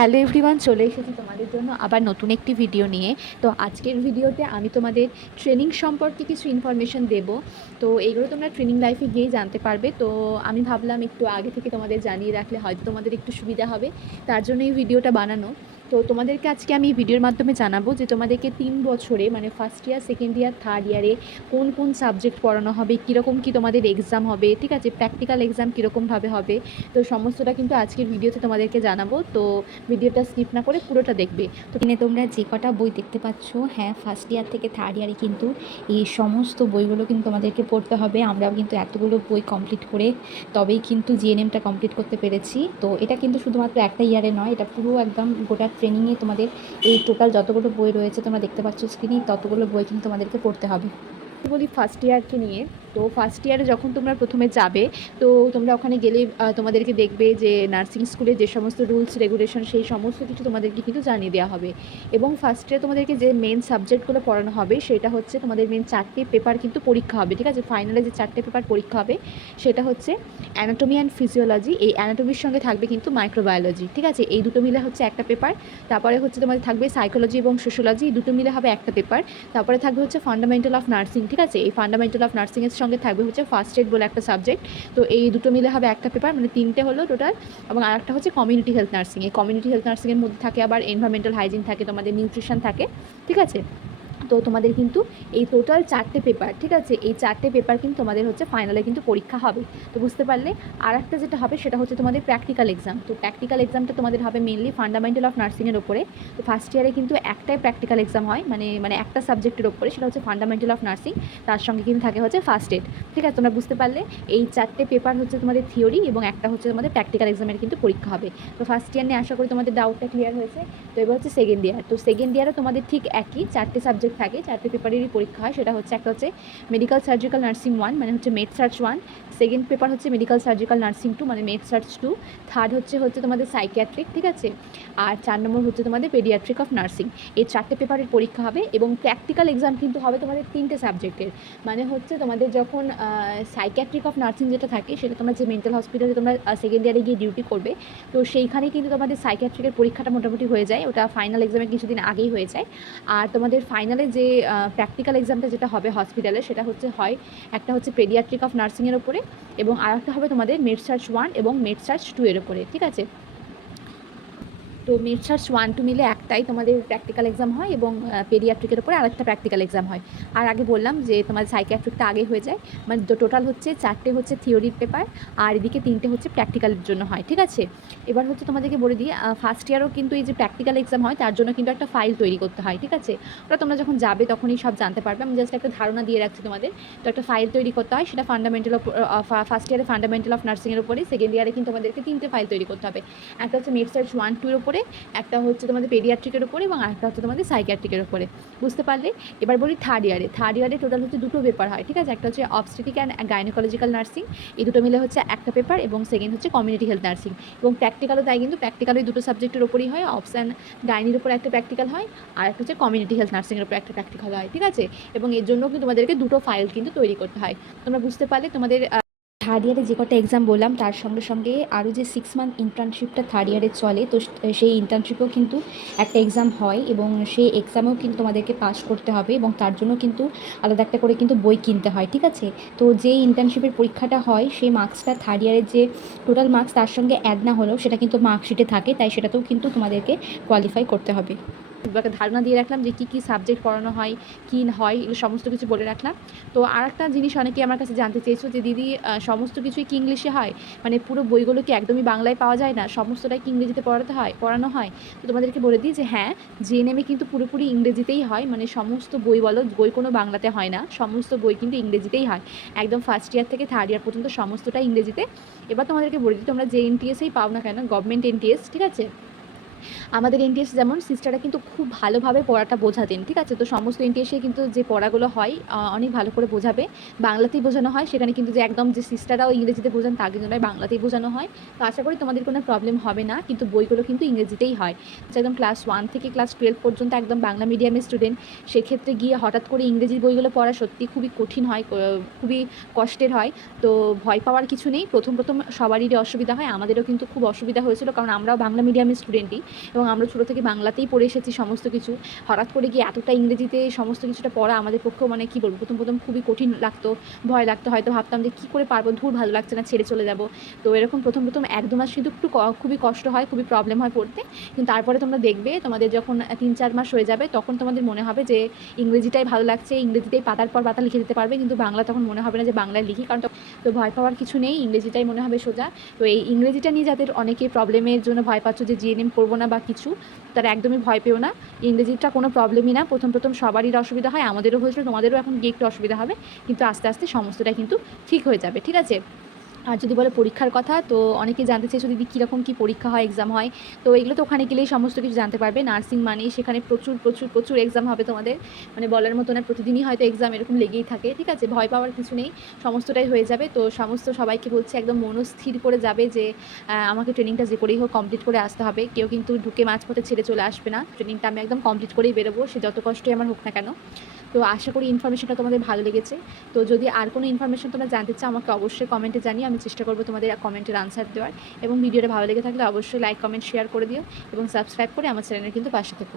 Hello everyone, চলে এসেছি তোমাদের জন্য আবার নতুন একটি ভিডিও নিয়ে। তো আজকের ভিডিওতে আমি তোমাদের ট্রেনিং সম্পর্কে কিছু ইনফরমেশন দেব। তো এইগুলো তোমরা ট্রেনিং লাইফে গিয়েই জানতে পারবে। তো আমি ভাবলাম একটু আগে থেকে তোমাদের জানিয়ে রাখলে হয়তো তোমাদের একটু সুবিধা হবে, তার জন্য এই ভিডিওটা বানানো। তো তোমাদেরকে আজকে আমি এই ভিডিওর মাধ্যমে জানাবো যে তোমাদেরকে 3 বছরে মানে first year, second year, third ইয়ারে কোন কোন সাবজেক্ট পড়ানো হবে, কীরকম কী তোমাদের এক্সাম হবে, ঠিক আছে, প্র্যাকটিক্যাল এক্সাম কীরকমভাবে হবে। তো সমস্তটা কিন্তু আজকের ভিডিওতে তোমাদেরকে জানাবো। তো ভিডিওটা স্কিপ না করে পুরোটা দেখবে। তো এখানে তোমরা যে কটা বই দেখতে পাচ্ছ, হ্যাঁ, ফার্স্ট ইয়ার থেকে থার্ড ইয়ারে কিন্তু এই সমস্ত বইগুলো কিন্তু তোমাদেরকে পড়তে হবে। আমরাও কিন্তু এতগুলো বই কমপ্লিট করে তবেই কিন্তু জিএনএমটা কমপ্লিট করতে পেরেছি। তো এটা কিন্তু শুধুমাত্র একটা ইয়ারে নয়, এটা পুরো একদম গোটা ট্রেনিংয়ে তোমাদের এই টোটাল যতগুলো বই রয়েছে তোমরা দেখতে পাচ্ছ স্ক্রিনে, ততগুলো বই কিন্তু তোমাদেরকে পড়তে হবে। বলি ফার্স্ট ইয়ারকে নিয়ে। তো ফার্স্ট ইয়ারে যখন তোমরা প্রথমে যাবে, তো তোমরা ওখানে গেলে তোমাদেরকে দেখবে যে নার্সিং স্কুলে যে সমস্ত রুলস রেগুলেশন সেই সমস্ত কিছু তোমাদেরকে কিন্তু জানিয়ে দেওয়া হবে। এবং ফার্স্ট ইয়ারে তোমাদেরকে যে মেন সাবজেক্টগুলো পড়ানো হবে সেটা হচ্ছে তোমাদের মেন 4টে পেপার কিন্তু পরীক্ষা হবে, ঠিক আছে। ফাইনালে যে 4টে পেপার পরীক্ষা হবে সেটা হচ্ছে অ্যানাটমি অ্যান্ড ফিজিওলজি, এই অ্যানাটমির সঙ্গে থাকবে কিন্তু মাইক্রোবায়োলজি, ঠিক আছে। এই দুটো মিলে হচ্ছে একটা পেপার। তারপরে হচ্ছে তোমাদের থাকবে সাইকোলজি এবং সোশ্যোলজি, এই দুটো মিলে হবে একটা পেপার। তারপরে থাকবে হচ্ছে ফান্ডামেন্টাল অফ নার্সিং, ঠিক আছে। এই ফান্ডামেন্টাল অফ নার্সিংয়ের সঙ্গে থাকবে হচ্ছে ফার্স্ট এড বলে একটা সাবজেক্ট। তো এই দুটো মিলে হবে একটা পেপার, মানে 3টে হলো টোটাল। এবং আরেকটা হচ্ছে কমিউনিটি হেলথ নার্সিং। এই কমিউনিটি হেলথ নার্সিংয়ের মধ্যে থাকে আবার এনভায়রনমেন্টাল হাইজিন থাকে, তোমাদের নিউট্রিশন থাকে, ঠিক আছে। তো তোমাদের কিন্তু এই টোটাল 4টে পেপার, ঠিক আছে, এই 4টে পেপার কিন্তু তোমাদের হচ্ছে ফাইনালে কিন্তু পরীক্ষা হবে। তো বুঝতে পারলে। আর একটা যেটা হবে সেটা হচ্ছে তোমাদের প্র্যাকটিক্যাল এক্সাম। তো প্র্যাকটিক্যাল এক্সামটা তোমাদের হবে মেনলি ফান্ডামেন্টাল অফ নার্সিংয়ের ওপরে। তো ফার্স্ট ইয়ারে কিন্তু একটাই প্র্যাকটিক্যাল এক্সাম হয়, মানে একটা সাবজেক্টের ওপরে, সেটা হচ্ছে ফান্ডামেন্টাল অফ নার্সিং। তার সঙ্গে কিন্তু থাকে হচ্ছে ফার্স্ট এড, ঠিক আছে। তোমরা বুঝতে পারলে। এই 4টে পেপার হচ্ছে তোমাদের থিওরি এবং একটা হচ্ছে তোমাদের প্র্যাকটিক্যাল এক্সামের কিন্তু পরীক্ষা হবে। তো ফার্স্ট ইয়ার নিয়ে আশা করি তোমাদের ডাউটটা ক্লিয়ার হয়েছে। তো এবার হচ্ছে সেকেন্ড ইয়ার। তো সেকেন্ড ইয়ারে তোমাদের ঠিক একই 4টে সাবজেক্ট থাকে, 4টে পেপারেরই পরীক্ষা হয়। সেটা হচ্ছে একটা হচ্ছে মেডিকেল সার্জিক্যাল নার্সিং 1, মানে হচ্ছে মেড সার্চ 1। সেকেন্ড পেপার হচ্ছে মেডিকেল সার্জিক্যাল নার্সিং 2, মানে মেড সার্চ 2। থার্ড হচ্ছে তোমাদের সাইকিয়াট্রিক, ঠিক আছে। আর 4 নম্বর হচ্ছে তোমাদের পেডিয়াট্রিক অফ নার্সিং। এই 4টে পেপারের পরীক্ষা হবে এবং প্র্যাকটিক্যাল এক্সাম কিন্তু হবে তোমাদের 3টে সাবজেক্টের। মানে হচ্ছে তোমাদের যখন সাইকিয়াট্রিক অফ নার্সিং যেটা থাকে সেটা তোমরা যে মেন্টাল হসপিটালে তোমরা সেকেন্ড ইয়ারে গিয়ে ডিউটি করবে, তো সেইখানে কিন্তু তোমাদের সাইকিয়াট্রিকের পরীক্ষাটা মোটামুটি হয়ে যায়, ওটা ফাইনাল এক্সামের কিছুদিন আগেই হয়ে যায়। আর তোমাদের ফাইনালে যে প্র্যাকটিক্যাল এক্সামটা যেটা হবে হসপিটালে সেটা হচ্ছে একটা হচ্ছে পেডিয়াট্রিক অফ নার্সিংয়ের ওপরে এবং আরেকটা হবে তোমাদের মেড সার্চ 1 এবং মেড সার্চ 2 এর ওপরে, ঠিক আছে। তো মেড সার্চ 1-2 মিলে একটাই তোমাদের প্র্যাকটিক্যাল এক্সাম হয় এবং পেডিয়াট্রিকের উপরে আরেকটা প্র্যাকটিক্যাল এক্সাম হয়। আর আগে বললাম যে তোমাদের সাইকিয়াট্রিকটা আগে হয়ে যায়, মানে টোটাল হচ্ছে 4টে হচ্ছে থিওরির পেপার আর এদিকে 3টে হচ্ছে প্র্যাকটিক্যালের জন্য হয়, ঠিক আছে। এবার হচ্ছে তোমাদেরকে বলে দিই, ফার্স্ট ইয়ারও কিন্তু এই যে প্র্যাকটিক্যাল এক্সাম হয় তার জন্য কিন্তু একটা ফাইল তৈরি করতে হয়, ঠিক আছে। ওটা তোমরা যখন যাবে তখনই সব জানতে পারবে, আমি জাস্ট একটা ধারণা দিয়ে রাখছি তোমাদের। তো একটা ফাইল তৈরি করতে হয়, সেটা ফান্ডামেন্টাল অফ ফার্স্ট ইয়ারে ফান্ডামেন্টাল অফ নার্সিংয়ের উপরে, সেকেন্ড ইয়ারে কিন্তু তোমাদেরকে 3টে ফাইল তৈরি করতে হবে। একটা হচ্ছে মেড সার্চ 1-2 এর উপরে, একটা হচ্ছে তোমাদের পেডিয়াট্রিকের উপরে এবং আরেকটা হচ্ছে তোমাদের সাইকিয়াট্রিকের উপরে, বুঝতে পারলে। এবার বলি থার্ড ইয়ারে টোটাল হচ্ছে 2টো পেপার হয়, ঠিক আছে। একটা হচ্ছে অবস্টেটিক অ্যান্ড গাইনোকোলজিক্যাল নার্সিং, এই দুটো মিলে হচ্ছে একটা পেপার এবং সেকেন্ড হচ্ছে কমিউনিটি হেলথ নার্সিং। এবং প্র্যাকটিক্যালও তাই, কিন্তু প্র্যাকটিক্যাল ওই দুটো সাবজেক্টের ওপরই হয়, অবস অ্যান্ড গাইনির উপর একটা প্র্যাকটিক্যাল হয় আর একটা হচ্ছে কমিউনিটি হেলথ নার্সিংয়ের উপর একটা প্র্যাকটিক্যাল হয়, ঠিক আছে। এবং এর জন্য কিন্তু তোমাদেরকে 2টো ফাইল কিন্তু তৈরি করতে হয়। তোমরা বুঝতে পারলে। তোমাদের থার্ড ইয়ারে যে কটা এক্সাম বললাম তার সঙ্গে সঙ্গে আরও যে 6 মান্থ ইন্টার্নশিপটা থার্ড ইয়ারে চলে, তো সেই ইন্টার্নশিপেও কিন্তু একটা এক্সাম হয় এবং সেই এক্সামেও কিন্তু তোমাদেরকে পাস করতে হবে এবং তার জন্য কিন্তু আলাদা একটা করে কিন্তু বই কিনতে হয়, ঠিক আছে। তো যেই ইন্টার্নশিপের পরীক্ষাটা হয় সেই মার্কসটা থার্ড ইয়ারের যে টোটাল মার্কস তার সঙ্গে অ্যাড না হলেও সেটা কিন্তু মার্কশিটে থাকে, তাই সেটাতেও কিন্তু তোমাদেরকে কোয়ালিফাই করতে হবে। একটা ধারণা দিয়ে রাখলাম যে কী সাবজেক্ট পড়ানো হয়, কী হয়, এগুলো সমস্ত কিছু বলে রাখলাম। তো আরেকটা জিনিস অনেকেই আমার কাছে জানতে চেয়েছো যে দিদি, সমস্ত কিছুই কি ইংলিশে হয়, মানে পুরো বইগুলো কি একদমই বাংলায় পাওয়া যায় না, সমস্তটাই কি ইংরেজিতে পড়ানো হয়। তো তোমাদেরকে বলে দিই যে হ্যাঁ, জিএনএমে কিন্তু পুরোপুরি ইংরেজিতেই হয়, মানে সমস্ত বই বলো, বই কোনো বাংলাতে হয় না, সমস্ত বই কিন্তু ইংরেজিতেই হয়। একদম ফার্স্ট ইয়ার থেকে থার্ড ইয়ার পর্যন্ত সমস্তটাই ইংরেজিতে। এবার তোমাদেরকে বলে দিই, তোমরা যে এনটিএসেই পাও না কেন, গভর্নমেন্ট এনটিএস, ঠিক আছে, আমাদের এনটিএস যেমন সিস্টাররা কিন্তু খুব ভালোভাবে পড়াটা বোঝাতেন, ঠিক আছে। তো সমস্ত এনটিএসে কিন্তু যে পড়াগুলো হয় অনেক ভালো করে বোঝাবে, বাংলাতেই বোঝানো হয়। সেখানে কিন্তু যে একদম যে সিস্টাররাও ইংরেজিতে বোঝান তা কিন্তু নয়, বাংলাতেই বোঝানো হয়। তো আশা করি তোমাদের কোনো প্রবলেম হবে না, কিন্তু বইগুলো কিন্তু ইংরেজিতেই হয়। একদম ক্লাস 1 থেকে ক্লাস 12 পর্যন্ত একদম বাংলা মিডিয়ামের স্টুডেন্ট, সেক্ষেত্রে গিয়ে হঠাৎ করে ইংরেজি বইগুলো পড়া সত্যি খুবই কঠিন হয়, খুবই কষ্টের হয়। তো ভয় পাওয়ার কিছু নেই। প্রথম সবারই অসুবিধা হয়, আমাদেরও কিন্তু খুব অসুবিধা হয়েছিল, কারণ আমরাও বাংলা মিডিয়ামের স্টুডেন্টই। এবং আমরা ছোটো থেকে বাংলাতেই পড়ে এসেছি সমস্ত কিছু। হঠাৎ করে গিয়ে এতটা ইংরেজিতে সমস্ত কিছুটা পড়া আমাদের পক্ষেও মানে কী বলবো, প্রথম খুবই কঠিন লাগতো, ভয় লাগতো। হয়তো ভাবতাম যে কী করে পারবো, ধুর ভালো লাগছে না, ছেড়ে চলে যাবো। তো এরকম প্রথম 1-2 মাস কিন্তু একটু খুবই কষ্ট হয়, খুবই প্রবলেম হয় পড়তে। কিন্তু তারপরে তোমরা দেখবে তোমাদের যখন 3-4 মাস হয়ে যাবে তখন তোমাদের মনে হবে যে ইংরেজিটাই ভালো লাগছে, ইংরেজিতেই পাতার পর পাতা লিখে দিতে পারবে। কিন্তু বাংলা তখন মনে হবে না যে বাংলায় লিখি, কারণ তো ভয় পাওয়ার কিছু নেই, ইংরেজিটাই মনে হবে সোজা। তো এই ইংরেজিটা নিয়ে যাদের অনেকে প্রবলেমের জন্য ভয় পাচ্ছ যে জিএনএম করবো না বা কিছু, তারা একদমই ভয় পেও না। ইংরেজিটা কোনো প্রবলেমই না। প্রথম সবারই অসুবিধা হয়, আমাদেরও হয়েছিল, তোমাদেরও এখন গিয়ে একটু অসুবিধা হবে, কিন্তু আস্তে আস্তে সমস্তটাই কিন্তু ঠিক হয়ে যাবে, ঠিক আছে? আর যদি বলো পরীক্ষার কথা, তো অনেকেই জানতে চাইছো দিদি কীরকম কী পরীক্ষা হয়, এক্সাম হয়। তো এগুলো তো ওখানে গেলেই সমস্ত কিছু জানতে পারবে। নার্সিং মানেই সেখানে প্রচুর এক্সাম হবে তোমাদের, মানে বলার মতো না, প্রতিদিনই হয়তো এক্সাম এরকম লেগেই থাকে, ঠিক আছে? ভয় পাওয়ার কিছু নেই, সমস্তটাই হয়ে যাবে। তো সবাইকে বলছি একদম মনস্থির করে যাবে যে আমাকে ট্রেনিংটা যে করেই হোক কমপ্লিট করে আসতে হবে। কেউ কিন্তু ঢুকে মাঝপথে ছেড়ে চলে আসবে না। ট্রেনিংটা আমি একদম কমপ্লিট করেই বেরোবো, সে যত কষ্টই আমার হোক না কেন। তো আশা করি ইনফরমেশনটা তোমাদের ভালো লেগেছে। তো যদি আর কোনো ইনফরমেশন তোমরা জানতে চাও আমাকে অবশ্যই কমেন্টে জানিও, আমি চেষ্টা করবো তোমাদের কমেন্টের আনসার দেওয়ার। এবং ভিডিওটা ভালো লেগে থাকলে অবশ্যই লাইক, কমেন্ট, শেয়ার করে দিও এবং সাবস্ক্রাইব করে আমার চ্যানেলের কিন্তু পাশে থেকো।